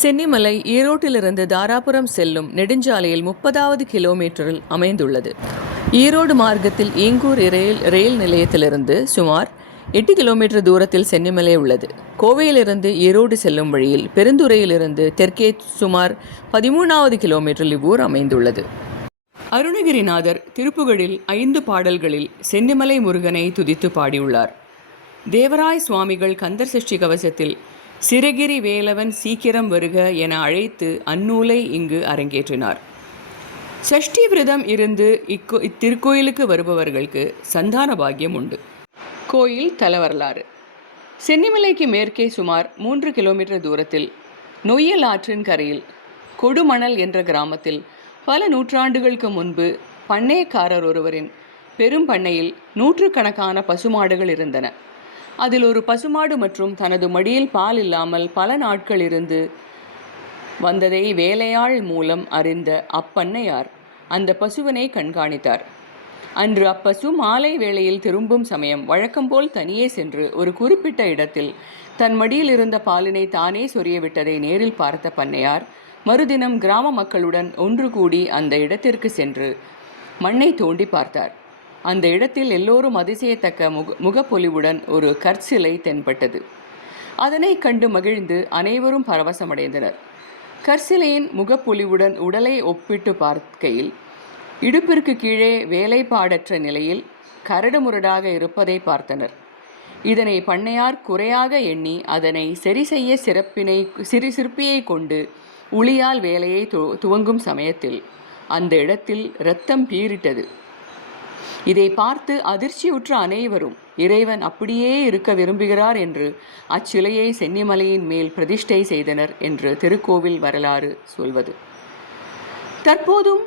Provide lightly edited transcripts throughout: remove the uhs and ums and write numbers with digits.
சென்னிமலை ஈரோட்டிலிருந்து தாராபுரம் செல்லும் நெடுஞ்சாலையில் 30வது கிலோமீட்டரில் அமைந்துள்ளது. ஈரோடு மார்க்கத்தில் ஈங்கூர் ரயில் நிலையத்திலிருந்து சுமார் 8 கிலோமீட்டர் தூரத்தில் சென்னிமலை உள்ளது. கோவையிலிருந்து ஈரோடு செல்லும் வழியில் பெருந்துறையிலிருந்து தெற்கே சுமார் 13வது கிலோமீட்டரில் இவ்வூர் அமைந்துள்ளது. அருணகிரிநாதர் திருப்புகழில் 5 பாடல்களில் சென்னிமலை முருகனை துதித்து பாடியுள்ளார். தேவராய சுவாமிகள் கந்தர் சஷ்டி கவசத்தில் சிறகிரி வேலவன் சீக்கிரம் வருக என அழைத்து அந்நூலை இங்கு அரங்கேற்றினார். சஷ்டி விரதம் இருந்து இத்திருக்கோயிலுக்கு வருபவர்களுக்கு சந்தான பாக்கியம் உண்டு. கோயில் தலவரலாறு. சென்னிமலைக்கு மேற்கே சுமார் 3 கிலோமீட்டர் தூரத்தில் நொய்யல் ஆற்றின் கரையில் கொடுமணல் என்ற கிராமத்தில் பல நூற்றாண்டுகளுக்கு முன்பு பண்ணையக்காரர் ஒருவரின் பெரும் பண்ணையில் நூற்றுக்கணக்கான பசுமாடுகள் இருந்தன. அதில் ஒரு பசுமாடு மற்றும் தனது மடியில் பால் இல்லாமல் பல நாட்கள் இருந்து வந்ததை வேலையாள் மூலம் அறிந்த அப்பண்ணையார் அந்த பசுவினை கண்காணித்தார். அன்று அப்பசு மாலை வேளையில் திரும்பும் சமயம் வழக்கம்போல் தனியே சென்று ஒரு குறிப்பிட்ட இடத்தில் தன் மடியில் இருந்த பாலினை தானே சொரியவிட்டதை நேரில் பார்த்த பண்ணையார் மறுதினம் கிராம மக்களுடன் ஒன்று கூடி அந்த இடத்திற்கு சென்று மண்ணை தோண்டி பார்த்தார். அந்த இடத்தில் எல்லோரும் அதிசயத்தக்க முகப்பொலிவுடன் ஒரு கற்சிலை தென்பட்டது. அதனை கண்டு மகிழ்ந்து அனைவரும் பரவசமடைந்தனர். கற்சிலையின் முகப்பொலிவுடன் உடலை ஒப்பிட்டு பார்க்கையில் இடுப்பிற்கு கீழே வேலைப்பாடற்ற நிலையில் கரடுமுரடாக இருப்பதை பார்த்தனர். இதனை பண்ணையார் குறையாக எண்ணி அதனை சரி செய்ய சிற்பியை கொண்டு உளியால் வேலையை துவங்கும் சமயத்தில் அந்த இடத்தில் இரத்தம் பீரிட்டது. இதை பார்த்து அதிர்ச்சியுற்ற அனைவரும் இறைவன் அப்படியே இருக்க விரும்புகிறார் என்று அச்சிலையை சென்னிமலையின் மேல் பிரதிஷ்டை செய்தனர் என்று திருக்கோவில் வரலாறு சொல்வது. தற்போதும்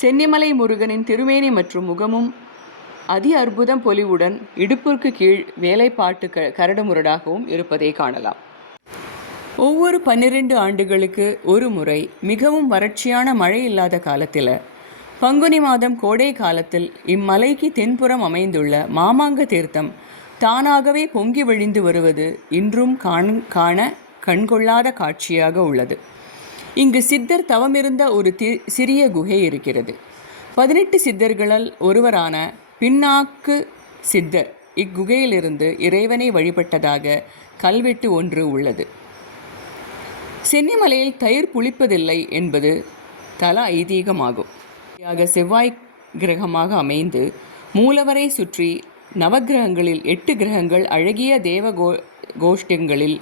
சென்னிமலை முருகனின் திருமேனி மற்றும் முகமும் அதி அற்புதம் பொலிவுடன் இடுப்பிற்கு கீழ் வேலைப்பாட்டு கரடுமுரடாகவும் இருப்பதை காணலாம். ஒவ்வொரு 12 ஆண்டுகளுக்கு ஒரு முறை மிகவும் வறட்சியான மழை இல்லாத காலத்தில் பங்குனி மாதம் கோடை காலத்தில் இம்மலைக்கு தென்புறம் அமைந்துள்ள மாமாங்க தீர்த்தம் தானாகவே பொங்கி வழிந்து வருவது இன்றும் காண கண்கொள்ளாத காட்சியாக உள்ளது. இங்கு சித்தர் தவமிருந்த ஒரு சிறிய குகை இருக்கிறது. 18 சித்தர்களால் ஒருவரான பின்னாக்கு சித்தர் இக்குகையிலிருந்து இறைவனை வழிபட்டதாக கல்வெட்டு ஒன்று உள்ளது. சென்னிமலையில் தயிர் புளிப்பதில்லை என்பது தல ஐதீகமாகும். செவ்வாய் கிரகமாக அமைந்து மூலவரை சுற்றி நவகிரகங்களில் 8 கிரகங்கள் அழகிய தேவ கோஷ்டங்களில்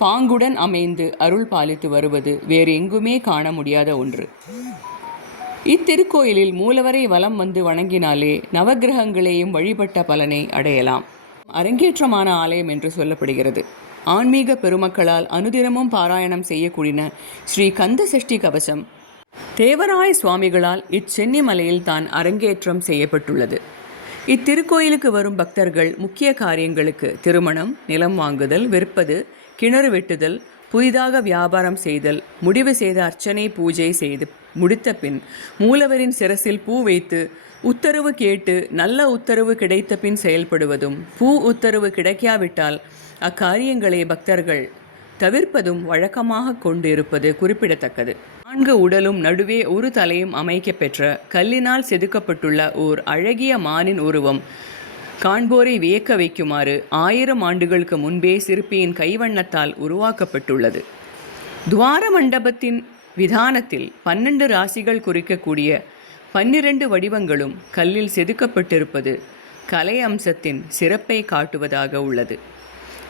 பாங்குடன் அமைந்து அருள் பாலித்து வருவது வேறு எங்குமே காண முடியாத ஒன்று. இத்திருக்கோயிலில் மூலவரை வலம் வந்து வணங்கினாலே நவகிரகங்களையும் வழிபட்ட பலனை அடையலாம். அரங்கேற்றமான ஆலயம் என்று சொல்லப்படுகிறது. ஆன்மீக பெருமக்களால் அனுதினமும் பாராயணம் செய்யக்கூடிய ஸ்ரீ கந்த சஷ்டி கவசம் தேவராய சுவாமிகளால் இச்சென்னிமலையில் தான் அரங்கேற்றம் செய்யப்பட்டுள்ளது. இத்திருக்கோயிலுக்கு வரும் பக்தர்கள் முக்கிய காரியங்களுக்கு திருமணம், நிலம் வாங்குதல், விற்பது, கிணறு வெட்டுதல், புதிதாக வியாபாரம் செய்தல், முடிவு செய்த அர்ச்சனை பூஜை செய்து முடித்த பின் மூலவரின் சிரசில் பூ வைத்து உத்தரவு கேட்டு நல்ல உத்தரவு கிடைத்த பின் செயல்படுவதும், பூ உத்தரவு கிடைக்காவிட்டால் அக்காரியங்களை பக்தர்கள் தவிர்ப்பதும் வழக்கமாக கொண்டு இருப்பது குறிப்பிடத்தக்கது. 4 உடலும் நடுவே ஒரு தலையும் அமைக்கப்பெற்ற கல்லினால் செதுக்கப்பட்டுள்ள ஓர் அழகிய மானின் உருவம் காண்போரை வியக்க வைக்குமாறு 1000 ஆண்டுகளுக்கு முன்பே சிற்பியின் கைவண்ணத்தால் உருவாக்கப்பட்டுள்ளது. துவார மண்டபத்தின் விதானத்தில் 12 ராசிகள் குறிக்கக்கூடிய 12 வடிவங்களும் கல்லில் செதுக்கப்பட்டிருப்பது கலை அம்சத்தின் சிறப்பை காட்டுவதாக உள்ளது.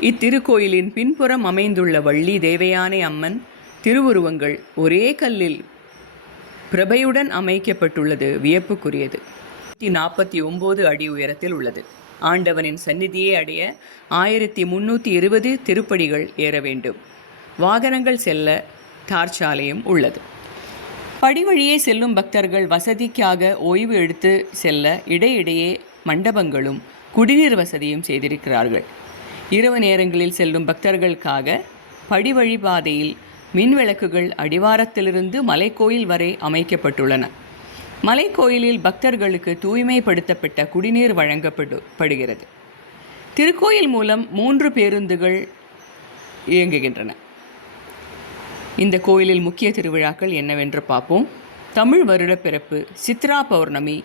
இத்திருக்கோயிலின் பின்புறம் அமைந்துள்ள வள்ளி தேவயானை அம்மன் திருவுருவங்கள் ஒரே கல்லில் பிரபையுடன் அமைக்கப்பட்டுள்ளது வியப்புக்குரியது. 149 அடி உயரத்தில் உள்ளது. ஆண்டவனின் சந்நிதியை அடைய 1320 திருப்படிகள் ஏற வேண்டும். வாகனங்கள் செல்ல தார்ச்சாலையும் உள்ளது. படிவழியே செல்லும் பக்தர்கள் வசதிக்காக ஓய்வு எடுத்து செல்ல இடையிடையே மண்டபங்களும் குடிநீர் வசதியும் செய்திருக்கிறார்கள். இரவு நேரங்களில் செல்லும் பக்தர்களுக்காக படிவழி பாதையில் மின்விளக்குகள் அடிவாரத்திலிருந்து மலைக்கோயில் வரை அமைக்கப்பட்டுள்ளன. மலைக்கோயிலில் பக்தர்களுக்கு தூய்மைப்படுத்தப்பட்ட குடிநீர் வழங்கப்படுகிறது. திருக்கோயில் மூலம் 3 பேருந்துகள் இயங்குகின்றன. இந்த கோயிலில் முக்கிய திருவிழாக்கள் என்னவென்று பார்ப்போம். தமிழ் வருடப்பிறப்பு, சித்ரா பௌர்ணமி,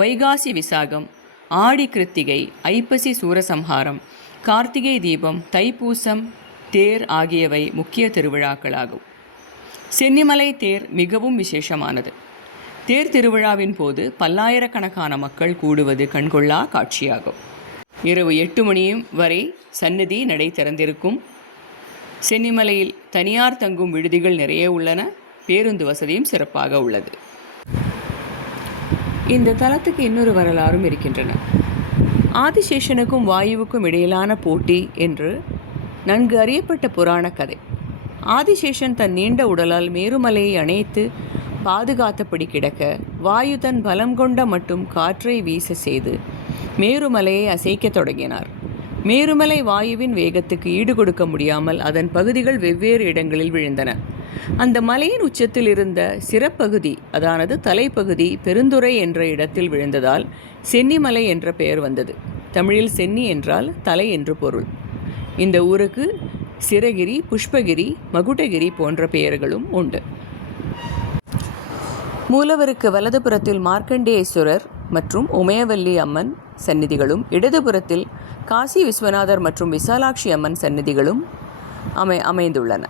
வைகாசி விசாகம், ஆடி கிருத்திகை, ஐப்பசி சூரசம்ஹாரம், கார்த்திகை தீபம், தைப்பூசம், தேர் ஆகியவை முக்கிய திருவிழாக்களாகும். சென்னிமலை தேர் மிகவும் விசேஷமானது. தேர் திருவிழாவின் போது பல்லாயிரக்கணக்கான மக்கள் கூடுவது கண்கொள்ளா காட்சியாகும். இரவு 8 மணி வரை சந்நிதி நடை திறந்திருக்கும். சென்னிமலையில் தனியார் தங்கும் விடுதிகள் நிறைய உள்ளன. பேருந்து வசதியும் சிறப்பாக உள்ளது. இந்த தலத்துக்கு இன்னொரு வரலாறும் இருக்கின்றன. ஆதிசேஷனுக்கும் வாயுவுக்கும் இடையிலான போட்டி என்று நன்கு அறியப்பட்ட புராண கதை. ஆதிசேஷன் தன் நீண்ட உடலால் மேருமலையை அணைத்து பாதுகாத்தபடி கிடக்க, வாயு தன் பலம் கொண்ட மட்டும் காற்றை வீச செய்து மேருமலையை அசைக்கத் தொடங்கினார். மேருமலை வாயுவின் வேகத்துக்கு ஈடு கொடுக்க முடியாமல் அதன் பகுதிகள் வெவ்வேறு இடங்களில் விழுந்தன. அந்த மலையின் உச்சத்தில் இருந்த சிறப்பகுதி, அதானது தலைப்பகுதி, பெருந்துறை என்ற இடத்தில் விழுந்ததால் சென்னிமலை என்ற பெயர் வந்தது. தமிழில் சென்னி என்றால் தலை என்று பொருள். இந்த ஊருக்கு சிரகிரி, புஷ்பகிரி, மகுடகிரி போன்ற பெயர்களும் உண்டு. மூலவருக்கு வலதுபுறத்தில் மார்க்கண்டேஸ்வரர் மற்றும் உமையவல்லி அம்மன் சந்நிதிகளும், இடதுபுறத்தில் காசி விஸ்வநாதர் மற்றும் விசாலாட்சி அம்மன் சந்நிதிகளும் அமைந்துள்ளன.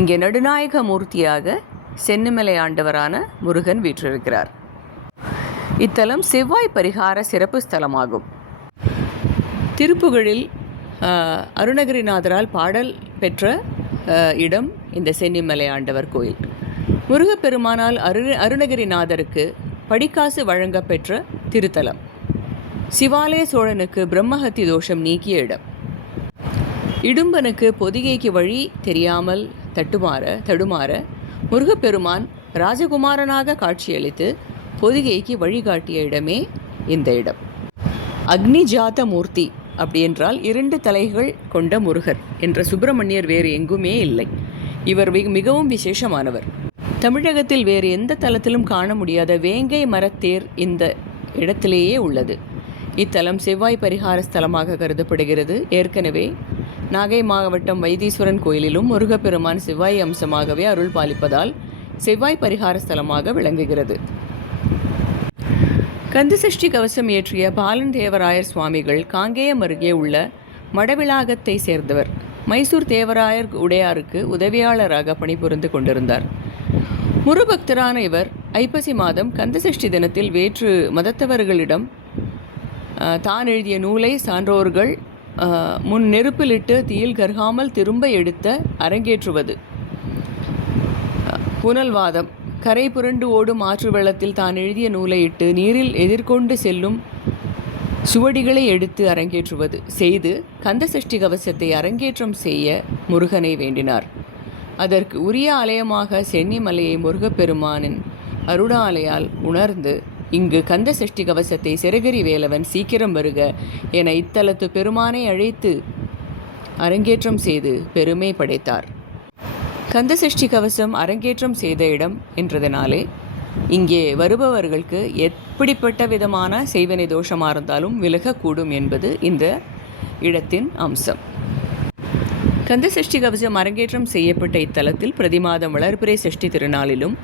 இங்கே நடுநாயக மூர்த்தியாக சென்னிமலை ஆண்டவரான முருகன் வீற்றிருக்கிறார். இத்தலம் செவ்வாய் பரிகார சிறப்பு ஸ்தலமாகும். திருப்புகழில் அருணகிரிநாதரால் பாடல் பெற்ற இடம் இந்த சென்னிமலை ஆண்டவர் கோயில். முருகப்பெருமானால் அருணகிரிநாதருக்கு படிக்காசு வழங்க பெற்ற திருத்தலம். சிவாலய சோழனுக்கு பிரம்மஹத்தி தோஷம் நீக்கிய இடம். இடும்பனுக்கு பொதிகைக்கு வழி தெரியாமல் தடுமாற முருகப்பெருமான் ராஜகுமாரனாக காட்சியளித்து பொதிகைக்கு வழிகாட்டிய இடமே இந்த இடம். அக்னிஜாத மூர்த்தி அப்படி என்றால் 2 தலைகள் கொண்ட முருகர் என்ற சுப்பிரமணியர் வேறு எங்குமே இல்லை. இவர் மிகவும் விசேஷமானவர். தமிழகத்தில் வேறு எந்த தலத்திலும் காண முடியாத வேங்கை மரத்தேர் இந்த இடத்திலேயே உள்ளது. இத்தலம் செவ்வாய் பரிகார ஸ்தலமாக கருதப்படுகிறது. ஏற்கனவே நாகை மாவட்டம் வைத்தீஸ்வரன் கோயிலிலும் முருகப்பெருமான் செவ்வாய் அம்சமாகவே அருள் பாலிப்பதால் செவ்வாய் பரிகார ஸ்தலமாக விளங்குகிறது. கந்தசஷ்டி கவசம் இயற்றிய பாலன் தேவராயர் சுவாமிகள் காங்கேயம் அருகே உள்ள மடவிளாகத்தை சேர்ந்தவர். மைசூர் தேவராயர் உடையாருக்கு உதவியாளராக பணிபுரிந்து கொண்டிருந்தார். முருபக்தரான இவர் ஐப்பசி மாதம் கந்தசஷ்டி தினத்தில் வேற்று மதத்தவர்களிடம் தான் எழுதிய நூலை சான்றோர்கள் முன் நெருப்பிலிட்டு தீயில் கருகாமல் திரும்ப எடுத்த அரங்கேற்றுவது. புனல்வாதம், கரை புரண்டு ஓடும் ஆற்று வெள்ளத்தில் தான் எழுதிய நூலை இட்டு நீரில் எதிர்கொண்டு செல்லும் சுவடிகளை எடுத்து அரங்கேற்றுவது செய்து கந்தசஷ்டி கவசத்தை அரங்கேற்றம் செய்ய முருகனை வேண்டினார். அதற்கு உரிய ஆலயமாக சென்னிமலையை முருகப்பெருமானின் அருணாலயால் உணர்ந்து இங்கு கந்தசஷ்டி கவசத்தை சிரகிரி வேலவன் சீக்கிரம் வருக என இத்தலத்து பெருமானை அழைத்து அரங்கேற்றம் செய்து பெருமை படைத்தார். கந்தசஷ்டி கவசம் அரங்கேற்றம் செய்த இடம் என்றதனாலே இங்கே வருபவர்களுக்கு எப்படிப்பட்ட விதமான செய்வனை தோஷமாக இருந்தாலும் விலகக்கூடும் என்பது இந்த இடத்தின் அம்சம். கந்தசஷ்டி கவசம் அரங்கேற்றம் செய்யப்பட்ட இத்தலத்தில் பிரதி மாதம் வளர்பிறை சஷ்டி திருநாளிலும்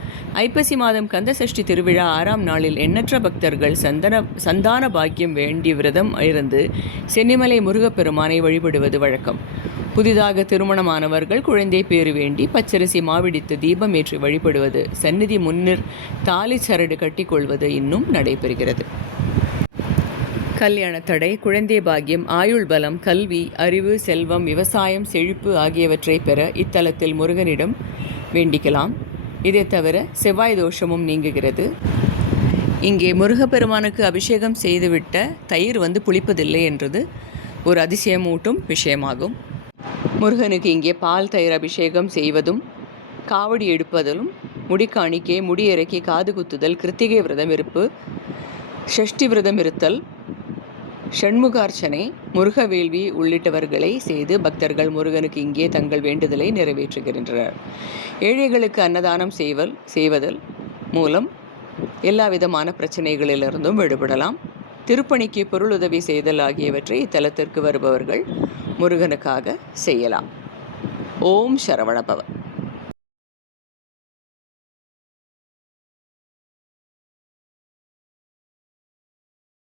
ஐப்பசி மாதம் கந்தசஷ்டி திருவிழா 6ஆம் நாளில் எண்ணற்ற பக்தர்கள் சந்தான பாக்கியம் வேண்டி விரதம் இருந்து சென்னிமலை முருகப்பெருமானை வழிபடுவது வழக்கம். புதிதாக திருமணமானவர்கள் குழந்தை பேறு வேண்டி பச்சரிசி மாவிடித்து தீபம் ஏற்றி வழிபடுவது, சந்நிதி முன்னிர் தாலி சரடு கட்டிக்கொள்வது இன்னும் நடைபெறுகிறது. கல்யாண தடை, குழந்தை பாக்கியம், ஆயுள் பலம், கல்வி, அறிவு, செல்வம், விவசாயம், செழிப்பு ஆகியவற்றை பெற இத்தலத்தில் முருகனிடம் வேண்டிக்கலாம். இதை தவிர செவ்வாய் தோஷமும் நீங்குகிறது. இங்கே முருகப்பெருமானுக்கு அபிஷேகம் செய்துவிட்ட தயிர் புளிப்பதில்லை என்றது ஒரு அதிசயமூட்டும் விஷயமாகும். முருகனுக்கு இங்கே பால் தயிர் அபிஷேகம் செய்வதும், காவடி எடுப்பதிலும், முடிக்காணிக்கை, முடியிறக்கி, காது குத்துதல், கிருத்திகை விரதம் இருப்பு, ஷஷ்டி விரதம் இருத்தல், ஷண்முகார்ச்சனை, முருகவேள்வி உள்ளிட்டவர்களை செய்து பக்தர்கள் முருகனுக்கு இங்கே தங்கள் வேண்டுதலை நிறைவேற்றுகின்றனர். ஏழைகளுக்கு அன்னதானம் செய்வதல் மூலம் எல்லா விதமான பிரச்சனைகளிலிருந்தும் விடுபடலாம். திருப்பணிக்கு பொருளுதவி செய்தல் ஆகியவற்றை இத்தலத்திற்கு வருபவர்கள் முருகனுக்காக செய்யலாம். ஓம் சரவணபவ.